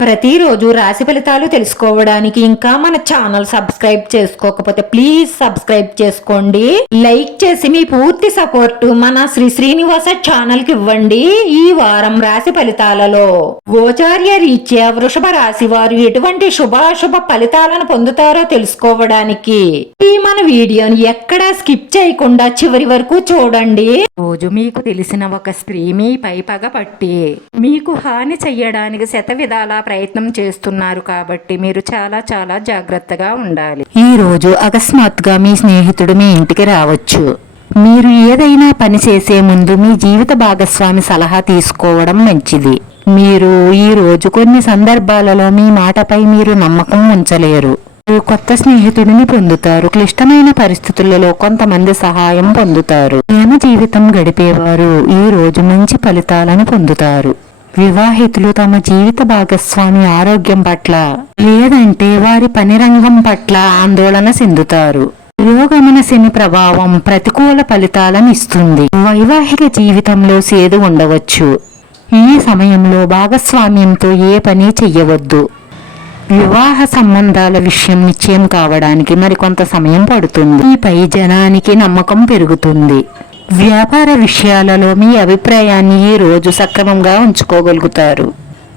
ప్రతిరోజు రాశి ఫలితాలు తెలుసుకోవడానికి ఇంకా మన ఛానల్ సబ్స్క్రైబ్ చేసుకోకపోతే ప్లీజ్ సబ్స్క్రైబ్ చేసుకోండి. లైక్ చేసి మీ పూర్తి సపోర్ట్ మన శ్రీ శ్రీనివాస ఛానల్కి ఇవ్వండి ఈ వారం రాశి ఫలితాలలో. గోచార్య రీత్యా వృషభ రాశి వారు ఎటువంటి శుభాశుభ ఫలితాలను పొందుతారో తెలుసుకోవడానికి ఈ మన వీడియోని ఎక్కడా స్కిప్ చేయకుండా చివరి వరకు చూడండి. రోజు మీకు తెలిసిన ఒక స్త్రీ పగ పట్టి మీకు హాని చెయ్యడానికి శత విధాల ప్రయత్నం చేస్తున్నారు కాబట్టి మీరు చాలా చాలా జాగ్రత్తగా ఉండాలి. ఈ రోజు అకస్మాత్తుగా మీ స్నేహితుడు మీ ఇంటికి రావచ్చు. మీరు ఏదైనా పని చేసే ముందు మీ జీవిత భాగస్వామి సలహా తీసుకోవడం మంచిది. మీరు ఈ రోజు కొన్ని సందర్భాలలో మీ మాటపై మీరు నమ్మకం ఉంచలేరు. మీరు కొత్త స్నేహితుడిని పొందుతారు. క్లిష్టమైన పరిస్థితులలో కొంతమంది సహాయం పొందుతారు. ప్రేమ జీవితం గడిపేవారు. ఈ రోజు మంచి ఫలితాలను పొందుతారు. వివాహితులు తమ జీవిత భాగస్వామి ఆరోగ్యం పట్ల లేదంటే వారి పని రంగం పట్ల ఆందోళన చెందుతారు. పురోగమన శని ప్రభావం ప్రతికూల ఫలితాలను ఇస్తుంది. వైవాహిక జీవితంలో సేదు ఉండవచ్చు. ఈ సమయంలో భాగస్వామ్యంతో ఏ పని చెయ్యవద్దు. వివాహ సంబంధాల విషయం నిశ్చయం కావడానికి మరికొంత సమయం పడుతుంది. ఈపై జనానికి నమ్మకం పెరుగుతుంది. వ్యాపార విషయాలలో మీ అభిప్రాయాన్ని ఈ రోజు సక్రమంగా ఉంచుకోగలుగుతారు.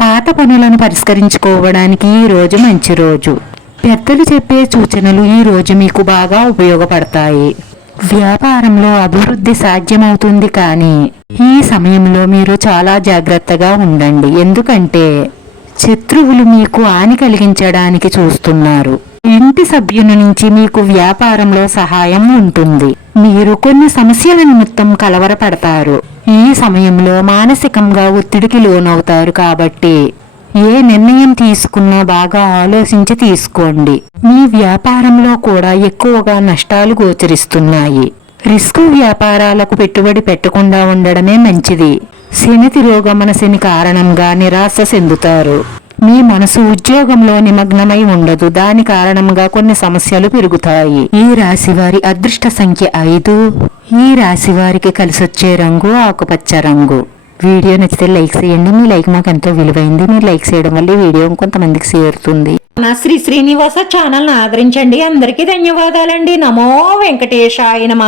పాత పనులను పరిష్కరించుకోవడానికి ఈ రోజు మంచి రోజు. పెద్దలు చెప్పే సూచనలు ఈ రోజు మీకు బాగా ఉపయోగపడతాయి. వ్యాపారంలో అభివృద్ధి సాధ్యమవుతుంది కానీ ఈ సమయంలో మీరు చాలా జాగ్రత్తగా ఉండండి. ఎందుకంటే శత్రువులు మీకు హాని కలిగించడానికి చూస్తున్నారు. ఇంటి సభ్యుని నుంచి మీకు వ్యాపారంలో సహాయం ఉంటుంది. మీరు కొన్ని సమస్యల నిమిత్తం కలవరపడతారు. ఈ సమయంలో మానసికంగా ఒత్తిడికి లోనవుతారు కాబట్టి ఏ నిర్ణయం తీసుకున్నా బాగా ఆలోచించి తీసుకోండి. మీ వ్యాపారంలో కూడా ఎక్కువగా నష్టాలు గోచరిస్తున్నాయి. రిస్క్ వ్యాపారాలకు పెట్టుబడి పెట్టకుండా ఉండడమే మంచిది. శని తిరోగమన శని కారణంగా నిరాశ చెందుతారు. మీ మనసు ఉద్యోగంలో నిమగ్నమై ఉండదు. దాని కారణంగా కొన్ని సమస్యలు పెరుగుతాయి. ఈ రాశి వారి అదృష్ట సంఖ్య ఐదు. ఈ రాశి వారికి కలిసొచ్చే రంగు ఆకుపచ్చ రంగు. వీడియో నచ్చితే లైక్ చేయండి. మీ లైక్ మాకు ఎంతో విలువైంది. మీరు లైక్ చేయడం వల్ల ఈ వీడియో కొంతమందికి చేరుతుంది నా శ్రీ శ్రీనివాస ఛానల్ ఆదరించండి. అందరికీ ధన్యవాదాలండి. నమో వెంకటేశాయ నమ.